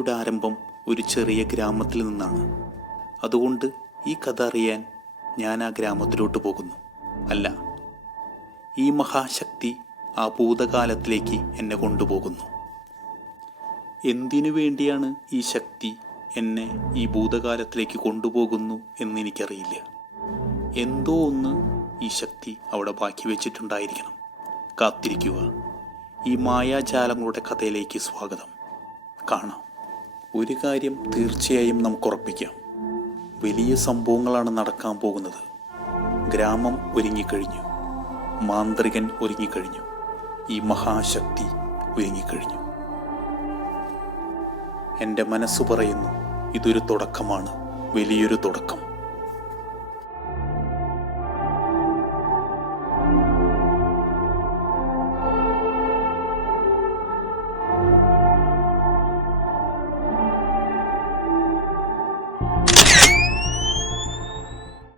കഥയുടെ ആരംഭം ഒരു ചെറിയ ഗ്രാമത്തിൽ നിന്നാണ്. അതുകൊണ്ട് ഈ കഥ അറിയാൻ ഞാൻ ആ ഗ്രാമത്തിലോട്ട് പോകുന്നു. അല്ല, ഈ മഹാശക്തി ആ ഭൂതകാലത്തിലേക്ക് എന്നെ കൊണ്ടുപോകുന്നു. എന്തിനു വേണ്ടിയാണ് ഈ ശക്തി എന്നെ ഈ ഭൂതകാലത്തിലേക്ക് കൊണ്ടുപോകുന്നു എന്നെനിക്കറിയില്ല. എന്തോ ഒന്ന് ഈ ശക്തി അവിടെ ബാക്കി വെച്ചിട്ടുണ്ടായിരിക്കണം. കാത്തിരിക്കുക. ഈ മായാജാലങ്ങളുടെ കഥയിലേക്ക് സ്വാഗതം. കാണാം. ഒരു കാര്യം തീർച്ചയായും നമുക്ക് ഉറപ്പിക്കാം. വലിയ സംഭവങ്ങളാണ് നടക്കാൻ പോകുന്നത്. ഗ്രാമം ഒരുങ്ങിക്കഴിഞ്ഞു. മാന്ത്രികൻ ഒരുങ്ങിക്കഴിഞ്ഞു. ഈ മഹാശക്തി ഒരുങ്ങിക്കഴിഞ്ഞു. എൻ്റെ മനസ്സ് പറയുന്നു, ഇതൊരു തുടക്കമാണ്, വലിയൊരു തുടക്കം.